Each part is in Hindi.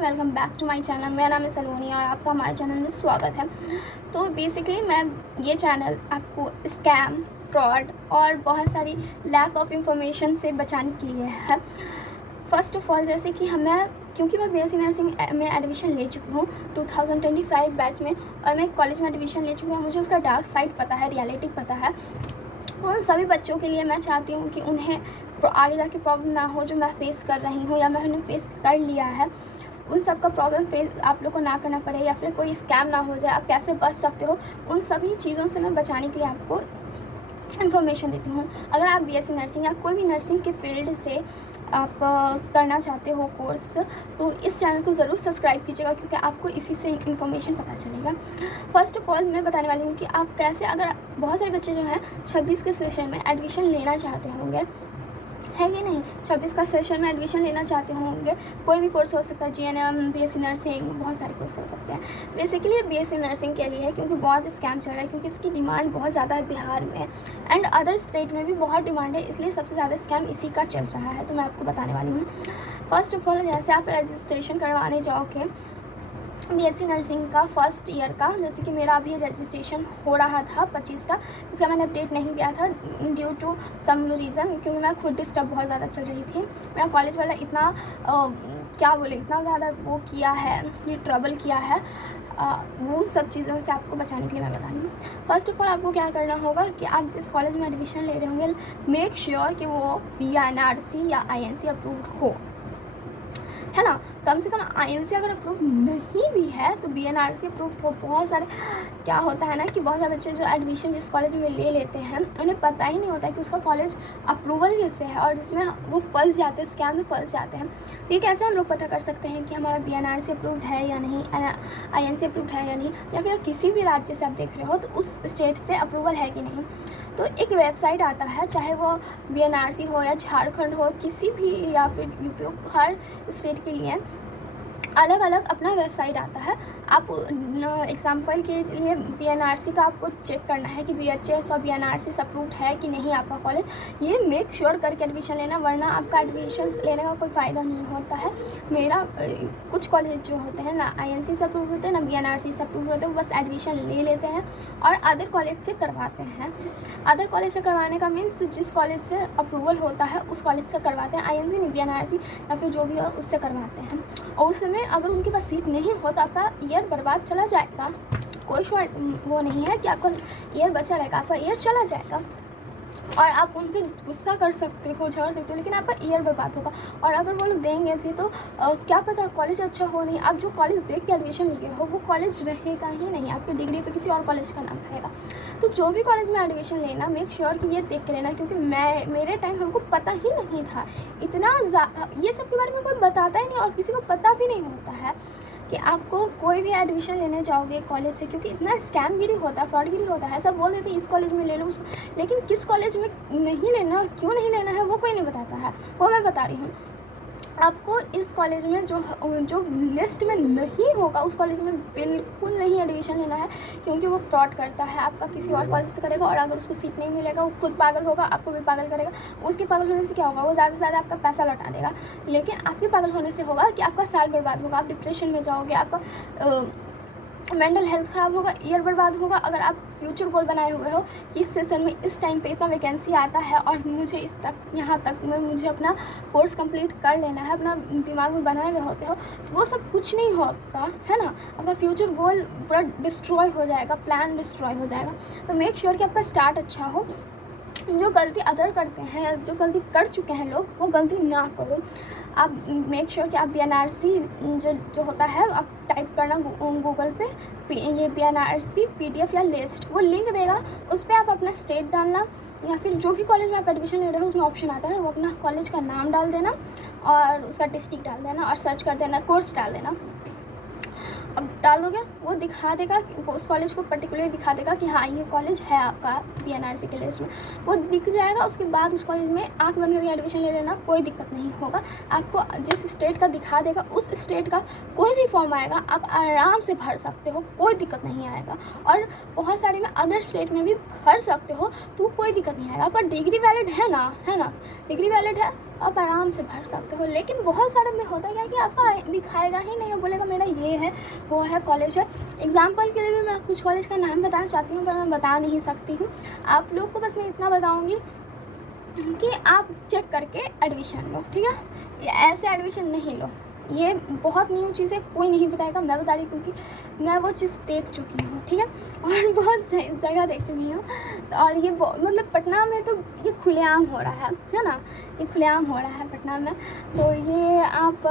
Welcome back to my channel. मेरा नाम है सलोनी और आपका हमारे चैनल में स्वागत है। तो बेसिकली मैं ये चैनल आपको स्कैम, फ्रॉड और बहुत सारी लैक ऑफ इंफॉर्मेशन से बचाने के लिए है। फ़र्स्ट ऑफ ऑल, जैसे कि क्योंकि मैं बीएससी नर्सिंग में एडमिशन ले चुकी हूँ 2025 बैच में, और मैं कॉलेज में एडमिशन ले चुकी हूँ। मुझे उसका डार्क साइड पता है, रियलिटी पता है। उन सभी बच्चों के लिए मैं चाहती हूँ कि उन्हें आगे जाके प्रॉब्लम ना हो जो मैं फ़ेस कर रही हूँ या मैंने फ़ेस कर लिया है। उन सब का प्रॉब्लम फेस आप लोग को ना करना पड़े या फिर कोई स्कैम ना हो जाए, आप कैसे बच सकते हो, उन सभी चीज़ों से मैं बचाने के लिए आपको इन्फॉर्मेशन देती हूँ। अगर आप बीएससी नर्सिंग या कोई भी नर्सिंग के फील्ड से आप करना चाहते हो कोर्स, तो इस चैनल को ज़रूर सब्सक्राइब कीजिएगा, क्योंकि आपको इसी से इन्फॉर्मेशन पता चलेगा। फ़र्स्ट ऑफ ऑल मैं बताने वाली हूँ कि आप कैसे, अगर बहुत सारे बच्चे जो हैं 26 के सेशन में एडमिशन लेना चाहते होंगे, है कि नहीं, 26 का सेशन में एडमिशन लेना चाहते होंगे। कोई भी कोर्स हो सकता है, जीएनएम, बीएससी नर्सिंग, बहुत सारे कोर्स हो सकते हैं। बेसिकली ये बीएससी नर्सिंग के लिए है, क्योंकि बहुत स्कैम चल रहा है, क्योंकि इसकी डिमांड बहुत ज़्यादा है बिहार में, एंड अदर स्टेट में भी बहुत डिमांड है, इसलिए सबसे ज़्यादा स्कैम इसी का चल रहा है। तो मैं आपको बताने वाली हूँ। फर्स्ट ऑफ ऑल, जैसे आप रजिस्ट्रेशन करवाने जाओगे बीएससी नर्सिंग का फर्स्ट ईयर का, जैसे कि मेरा अभी रजिस्ट्रेशन हो रहा था 25 का, इसका मैंने अपडेट नहीं दिया था ड्यू टू सम रीज़न, क्योंकि मैं खुद डिस्टर्ब बहुत ज़्यादा चल रही थी। मेरा कॉलेज वाला इतना इतना ज़्यादा वो किया है, ये ट्रबल किया है, वो सब चीज़ों से आपको बचाने के लिए मैं बता रही हूँ। फर्स्ट ऑफ ऑल, आपको क्या करना होगा कि आप जिस कॉलेज में एडमिशन ले रहे होंगे, मेक श्योर कि वो BNRC या INC अप्रूव्ड हो, है ना। कम से कम INC अगर अप्रूव नहीं भी है तो BNRC अप्रूव हो। बहुत सारे क्या होता है ना कि बहुत सारे बच्चे जो एडमिशन जिस कॉलेज में ले लेते हैं, उन्हें पता ही नहीं होता है कि उसका कॉलेज अप्रूवल किससे है, और जिसमें वो फंस जाते हैं, स्कैम में फंस जाते हैं। तो ये कैसे हम लोग पता कर सकते हैं कि हमारा BNRC अप्रूव्ड है या नहीं, INC अप्रूव्ड है या नहीं, या फिर किसी भी राज्य से आप देख रहे हो तो उस स्टेट से अप्रूवल है कि नहीं। तो एक वेबसाइट आता है, चाहे वो BNRC हो या झारखंड हो, किसी भी, या फिर यूपी हो, हर स्टेट के लिए अलग अलग अपना वेबसाइट आता है। आप एग्जांपल के लिए BNRC का आपको चेक करना है कि BHS और BNRC अप्रूव्ड है कि नहीं आपका कॉलेज। ये मेक श्योर करके एडमिशन लेना, वरना आपका एडमिशन लेने का कोई फ़ायदा नहीं होता है। मेरा कुछ कॉलेज जो होते हैं ना INC से अप्रूव होते हैं ना BNRC से अप्रूव होते हैं, वो बस एडमिशन ले लेते हैं और अदर कॉलेज से करवाते हैं। अदर कॉलेज से करवाने का मीन्स जिस कॉलेज से अप्रूवल होता है उस कॉलेज से करवाते हैं, INC नहीं, BNRC या फिर जो भी हो उससे करवाते हैं। और उस समय अगर उनके पास सीट नहीं हो तो आपका ईयर बर्बाद चला जाएगा। कोई शॉर्ट वो नहीं है कि आपका ईयर बचा रहेगा, आपका ईयर चला जाएगा और आप उन पर गुस्सा कर सकते हो, झगड़ सकते हो, लेकिन आपका ईयर बर्बाद होगा। और अगर वो लोग देंगे भी तो क्या पता कॉलेज अच्छा हो नहीं, आप जो कॉलेज देख के एडमिशन लिए हो वो कॉलेज रहेगा ही नहीं, आपकी डिग्री पे किसी और कॉलेज का नाम रहेगा। तो जो भी कॉलेज में एडमिशन लेना, मेक श्योर कि ये देख के लेना, क्योंकि मेरे टाइम हमको पता ही नहीं था इतना ये सब के बारे में कोई बताता ही नहीं, और किसी को पता भी नहीं होता है कि आपको कोई भी एडमिशन लेने जाओगे कॉलेज से, क्योंकि इतना स्कैमगिरी होता है, फ्रॉडगिरी होता है। सब बोल देते हैं इस कॉलेज में ले लो, लेकिन किस कॉलेज में नहीं लेना और क्यों नहीं लेना है वो कोई नहीं बताता है। वो मैं बता रही हूँ आपको। इस कॉलेज में जो लिस्ट में नहीं होगा उस कॉलेज में बिल्कुल नहीं एडमिशन लेना है, क्योंकि वो फ्रॉड करता है, आपका किसी और कॉलेज से करेगा, और अगर उसको सीट नहीं मिलेगा वो खुद पागल होगा, आपको भी पागल करेगा। उसके पागल होने से क्या होगा, वो ज़्यादा से ज़्यादा आपका पैसा लौटा देगा, लेकिन आपके पागल होने से होगा कि आपका साल बर्बाद होगा, आप डिप्रेशन में जाओगे, आपका मेंटल हेल्थ ख़राब होगा, ईयर बर्बाद होगा। अगर आप फ्यूचर गोल बनाए हुए हो कि इस सेशन में इस टाइम पे इतना वैकेंसी आता है और मुझे इस तक यहाँ तक में मुझे अपना कोर्स कंप्लीट कर लेना है, अपना दिमाग में बनाए हुए होते हो, तो वो सब कुछ नहीं होता है ना। आपका फ्यूचर गोल पूरा डिस्ट्रॉय हो जाएगा, प्लान डिस्ट्रॉय हो जाएगा। तो मेक श्योर कि आपका स्टार्ट अच्छा हो। जो गलती अदर करते हैं या जो गलती कर चुके हैं लोग, वो गलती ना करो। आप मेक श्योर कि आप BNRC जो होता है, आप टाइप करना गूगल पे ये BNRC PDF या लिस्ट, वो लिंक देगा, उस पर आप अपना स्टेट डालना, या फिर जो भी कॉलेज में आप एडमिशन ले रहे हो उसमें ऑप्शन आता है, वो अपना कॉलेज का नाम डाल देना और उसका डिस्ट्रिक्ट डाल देना और सर्च कर देना, कोर्स डाल देना। अब डाल दोगे वो दिखा देगा, वो उस कॉलेज को पर्टिकुलर दिखा देगा कि हाँ ये कॉलेज है आपका BNRC के लिस्ट में, वो दिख जाएगा। उसके बाद उस कॉलेज में आंख बंद करके एडमिशन ले लेना, कोई दिक्कत नहीं होगा। आपको जिस स्टेट का दिखा देगा उस स्टेट का कोई भी फॉर्म आएगा आप आराम से भर सकते हो, कोई दिक्कत नहीं आएगा। और बहुत सारे में अदर स्टेट में भी भर सकते हो, तो कोई दिक्कत नहीं आएगा। आपका डिग्री वैलिड है ना, डिग्री वैलिड है आप आराम से भर सकते हो। लेकिन बहुत सारे में होता क्या है कि आपका दिखाएगा ही नहीं, और बोलेगा मेरा ये है वो है कॉलेज है। एग्जाम्पल के लिए भी मैं कुछ कॉलेज का नाम बताना चाहती हूँ, पर मैं बता नहीं सकती हूँ। आप लोग को बस मैं इतना बताऊँगी कि आप चेक करके एडमिशन लो, ठीक है। ये ऐसे एडमिशन नहीं लो, ये बहुत न्यू चीज़ है, कोई नहीं बताएगा, मैं बता रही हूँ क्योंकि मैं वो चीज़ देख चुकी हूँ, ठीक है, और बहुत जगह देख चुकी हूँ। और ये मतलब पटना में तो ये खुलेआम हो रहा है ना, ये खुलेआम हो रहा है पटना में। तो ये आप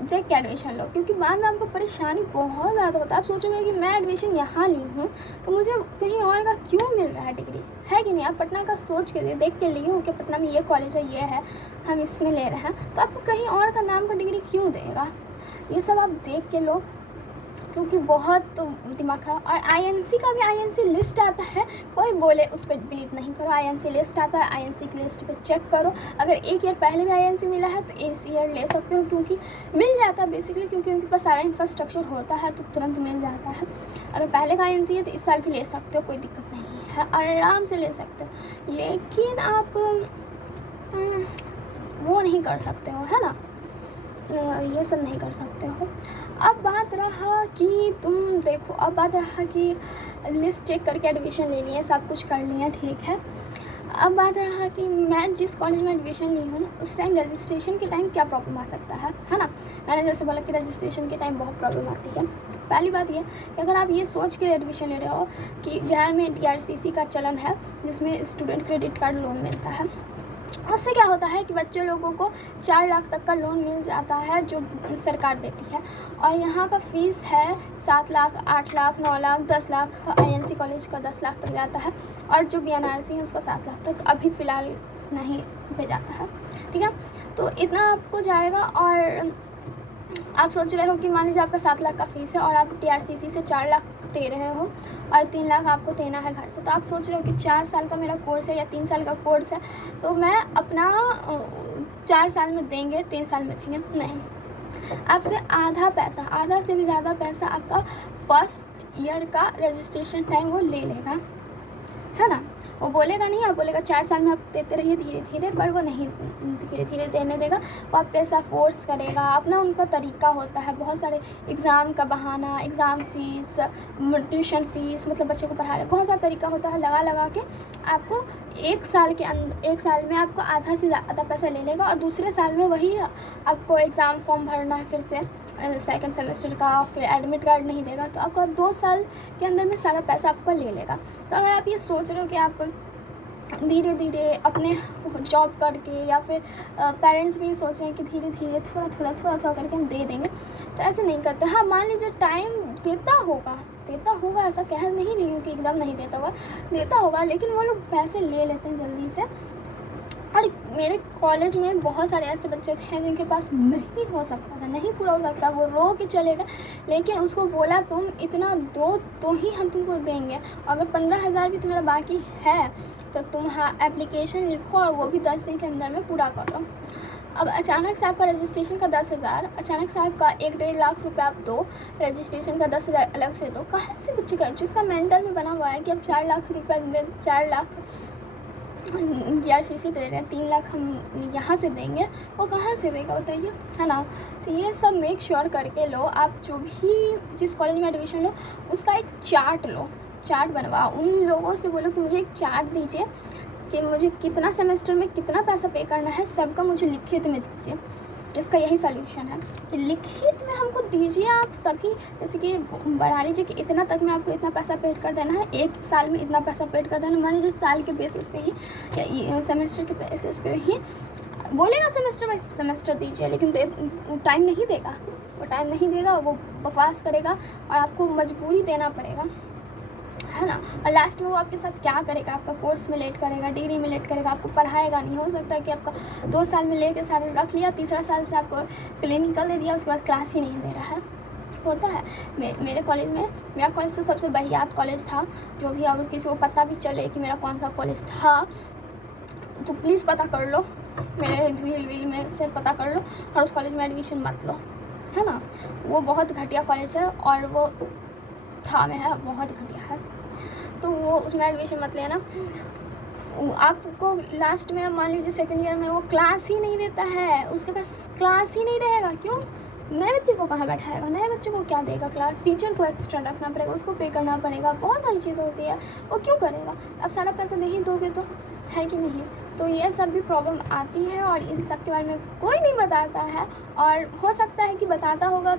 देख के एडमिशन लो, क्योंकि बाद में आपको परेशानी बहुत ज़्यादा होता है। आप सोचोगे कि मैं एडमिशन यहाँ ली हूँ तो मुझे कहीं और का क्यों मिल रहा है डिग्री, है कि नहीं। आप पटना का सोच के देख के लिए हो कि पटना में ये कॉलेज है, ये है, हम इसमें ले रहे हैं, तो आपको कहीं और का नाम का डिग्री क्यों देगा। ये सब आप देख के लो, क्योंकि बहुत दिमाग खराब। और आईएनसी का भी आईएनसी लिस्ट आता है, कोई बोले उस पर बिलीव नहीं करो। आईएनसी लिस्ट आता है, आईएनसी की लिस्ट पे चेक करो। अगर एक ईयर पहले भी आईएनसी मिला है तो इस ईयर ले सकते हो, क्योंकि मिल जाता है बेसिकली, क्योंकि उनके पास सारा इंफ्रास्ट्रक्चर होता है तो तुरंत मिल जाता है। अगर पहले का आईएनसी है तो इस साल भी ले सकते हो, कोई दिक्कत नहीं है, आराम से ले सकते हो। लेकिन आप वो नहीं कर सकते हो, है ना, ये सब नहीं कर सकते हो। अब बात रहा कि तुम देखो, अब बात रहा कि लिस्ट चेक करके एडमिशन ले लिए, सब कुछ कर लिया, ठीक है। अब बात रहा कि मैं जिस कॉलेज में एडमिशन ली हूँ ना, उस टाइम रजिस्ट्रेशन के टाइम क्या प्रॉब्लम आ सकता है ना। मैंने जैसे बोला कि रजिस्ट्रेशन के टाइम बहुत प्रॉब्लम आती है। पहली बात ये कि अगर आप ये सोच के एडमिशन ले रहे हो कि बिहार में DRCC का चलन है, जिसमें स्टूडेंट क्रेडिट कार्ड लोन मिलता है, उससे क्या होता है कि बच्चे लोगों को 4 लाख तक का लोन मिल जाता है जो सरकार देती है। और यहाँ का फ़ीस है 7 लाख, 8 लाख, 9 लाख, 10 लाख। आईएनसी कॉलेज का 10 लाख तक जाता है, और जो BNRC है उसका 7 लाख तक अभी फ़िलहाल नहीं भेजाता है, ठीक है। तो इतना आपको जाएगा। और आप सोच रहे हो कि मान लीजिए आपका 7 लाख का फ़ीस है और आप DRCC से 4 लाख दे रहे हो और 3 लाख आपको देना है घर से, तो आप सोच रहे हो कि 4 साल का मेरा कोर्स है या 3 साल का कोर्स है, तो मैं अपना 4 साल में देंगे, 3 साल में देंगे, नहीं। आपसे आधा पैसा, आधा से भी ज़्यादा पैसा आपका फर्स्ट ईयर का रजिस्ट्रेशन टाइम वो ले लेगा, है ना। वो बोलेगा नहीं, आप बोलेगा 4 साल में आप देते रहिए धीरे धीरे, पर वो नहीं धीरे धीरे देने देगा, वो आप पैसा फोर्स करेगा। अपना उनका तरीका होता है, बहुत सारे एग्ज़ाम का बहाना, एग्ज़ाम फ़ीस, ट्यूशन फ़ीस, मतलब बच्चे को पढ़ा रहे, बहुत सारा तरीका होता है, लगा लगा के आपको 1 साल के अंदर, 1 साल में आपको आधा से ज़्यादा पैसा ले लेगा। और दूसरे साल में वही आपको एग्ज़ाम फॉर्म भरना है फिर से सेकंड सेमेस्टर का, फिर एडमिट कार्ड नहीं देगा, तो आपका 2 साल के अंदर में सारा पैसा आपका ले लेगा। तो अगर आप ये सोच रहे हो कि आप धीरे धीरे अपने जॉब करके, या फिर पेरेंट्स भी सोच रहे हैं कि धीरे धीरे थोड़ा थोड़ा करके हम दे देंगे, तो ऐसे नहीं करते। हाँ, मान लीजिए टाइम देता होगा, ऐसा कह नहीं रही हूँ कि एकदम नहीं देता होगा, लेकिन वो लोग पैसे ले लेते हैं जल्दी से। और मेरे कॉलेज में बहुत सारे ऐसे बच्चे थे जिनके पास नहीं हो सकता था, नहीं पूरा हो सकता, वो रो के चलेगा, लेकिन उसको बोला तुम इतना दो तो ही हम तुमको देंगे, अगर 15,000 भी तुम्हारा बाकी है तो तुम हाँ एप्लीकेशन लिखो और वो भी 10 दिन के अंदर में पूरा करो। अब अचानक से आपका रजिस्ट्रेशन का 10,000, अचानक से आपका 1-1.5 लाख रुपये आप दो, रजिस्ट्रेशन का 10,000 अलग से दो, कहाँ से बच्चे कर, जिसका मेंटल में बना हुआ है कि अब 4 लाख रुपये, 4 लाख DRCC दे रहे हैं, 3 लाख हम यहाँ से देंगे, वो कहाँ से देगा बताइए, है ना। तो ये सब मेक श्योर करके लो। आप जो भी जिस कॉलेज में एडमिशन लो उसका एक चार्ट लो, चार्ट बनवाओ, उन लोगों से बोलो कि मुझे एक चार्ट दीजिए कि मुझे कितना सेमेस्टर में कितना पैसा पे करना है, सबका मुझे लिखित में दीजिए। इसका यही सॉल्यूशन है कि लिखित में हमको दीजिए आप, तभी जैसे कि बना लीजिए कि इतना तक में आपको इतना पैसा पेड कर देना है, 1 साल में इतना पैसा पेड कर देना। मान लीजिए साल के बेसिस पे ही या सेमेस्टर के बेसिस पे ही बोलेगा सेमेस्टर वाइज सेमेस्टर दीजिए, लेकिन टाइम नहीं देगा, वो बकवास करेगा और आपको मजबूरी देना पड़ेगा, है ना। और लास्ट में वो आपके साथ क्या करेगा, आपका कोर्स में लेट करेगा, डिग्री में लेट करेगा, आपको पढ़ाएगा नहीं। हो सकता है कि आपका 2 साल में लेके सारे रख लिया, तीसरा साल से आपको क्लिनिकल दे दिया, उसके बाद क्लास ही नहीं दे रहा है, होता है। मेरे कॉलेज में, मेरा कॉलेज तो सबसे बढ़िया कॉलेज था, जो भी अगर किसी को पता भी चले कि मेरा कौन सा कॉलेज था तो प्लीज़ पता कर लो, मेरे रील में से पता कर लो और उस कॉलेज में एडमिशन मत लो, है ना। वो बहुत घटिया कॉलेज है और वो था में है बहुत घटिया है, तो वो उसमें एडमिशन मत लेना। आपको लास्ट में मान लीजिए सेकेंड ईयर में वो क्लास ही नहीं देता है, उसके पास क्लास ही नहीं रहेगा। क्यों? नए बच्चे को कहाँ बैठाएगा, नए बच्चे को क्या देगा क्लास, टीचर को एक्स्ट्रा रखना पड़ेगा, उसको पे करना पड़ेगा, बहुत सारी चीज़ होती है, वो क्यों करेगा? अब सारा पैसा दे ही दोगे तो, है कि नहीं? तो ये सब भी प्रॉब्लम आती है और इस सब के बारे में कोई नहीं बताता है, और हो सकता है कि बताता होगा,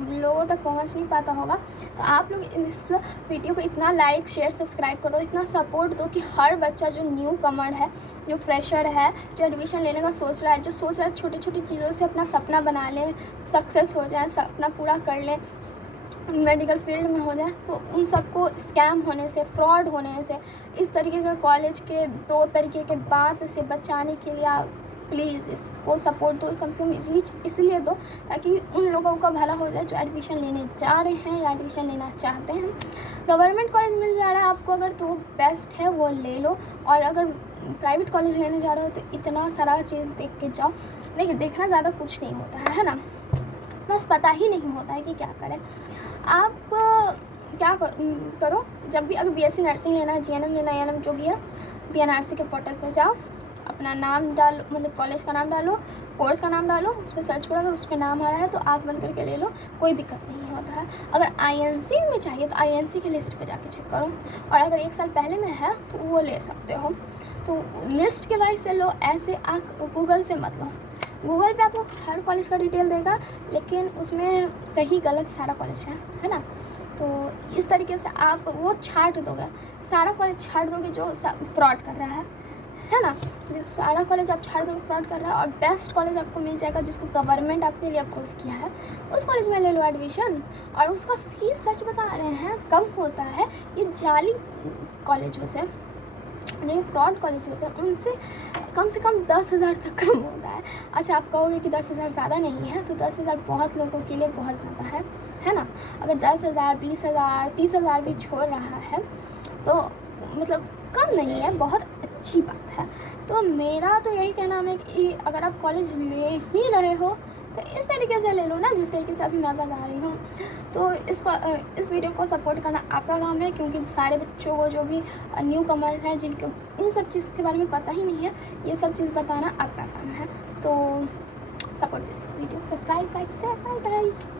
लोगों तक पहुंच नहीं पाता होगा। तो आप लोग इस वीडियो को इतना लाइक शेयर सब्सक्राइब करो, इतना सपोर्ट दो कि हर बच्चा जो न्यू कमर है, जो फ्रेशर है, जो एडमिशन लेने का सोच रहा है, जो सोच रहा है छोटी छोटी चीज़ों से अपना सपना बना ले, सक्सेस हो जाए, सपना पूरा कर ले, मेडिकल फील्ड में हो जाए, तो उन सबको स्कैम होने से, फ्रॉड होने से, इस तरीके के कॉलेज के 2 तरीके के बात से बचाने के लिए आप प्लीज़ इसको सपोर्ट दो, कम से कम रीच इसलिए दो ताकि उन लोगों का भला हो जाए जो एडमिशन लेने जा रहे हैं या एडमिशन लेना चाहते हैं। गवर्नमेंट कॉलेज मिल जा रहा है आपको अगर, तो बेस्ट है, वो ले लो। और अगर प्राइवेट कॉलेज लेने जा रहे हो तो इतना सारा चीज़ देख के जाओ। देखिए, देखना ज़्यादा कुछ नहीं होता है ना, बस पता ही नहीं होता है कि क्या करें। आप क्या करो, जब भी अगर बीएससी नर्सिंग लेना है, जीएनएम लेना है, एएनएम जो भी है, बीएनआरसी के पोर्टल पे जाओ, अपना नाम डालो, मतलब कॉलेज का नाम डालो, कोर्स का नाम डालो, उस पर सर्च करो, अगर उस पर नाम आ रहा है तो आँख बंद करके ले लो, कोई दिक्कत नहीं होता है। अगर आईएनसी में चाहिए तो आईएनसी के लिस्ट पे जाके चेक करो, और अगर 1 साल पहले में है तो वो ले सकते हो। तो लिस्ट के वाइज से लो, ऐसे गूगल से मत लो। गूगल पे आपको हर कॉलेज का डिटेल देगा, लेकिन उसमें सही गलत सारा कॉलेज है ना। तो इस तरीके से आप वो छांट दोगे, सारा कॉलेज छांट दोगे जो फ्रॉड कर रहा है ना। जो सारा कॉलेज आप छाड़ दोगे फ्रॉड कर रहा है, और बेस्ट कॉलेज आपको मिल जाएगा जिसको गवर्नमेंट आपके लिए अप्रूव किया है, उस कॉलेज में ले लो एडमिशन। और उसका फीस सच बता रहे हैं कम होता है, ये जाली कॉलेजों से, जो फ्रॉड कॉलेज होते हैं उनसे कम से कम 10,000 तक कम होता है। अच्छा, आप कहोगे कि 10,000 ज़्यादा नहीं है, तो 10,000 बहुत लोगों के लिए बहुत ज़्यादा है ना। अगर 10,000, 20,000, 30,000 भी छोड़ रहा है तो मतलब कम नहीं है, बहुत अच्छी बात है। तो मेरा तो यही कहना है कि अगर आप कॉलेज ले ही रहे हो तो इस तरीके से ले लो ना, जिस तरीके से अभी मैं बता रही हूँ। तो इस वीडियो को सपोर्ट करना आपका काम है, क्योंकि सारे बच्चों को जो भी न्यू कमर्स हैं जिनको इन सब चीज़ के बारे में पता ही नहीं है, ये सब चीज़ बताना आपका काम है। तो support this video, subscribe, like, share, bye bye.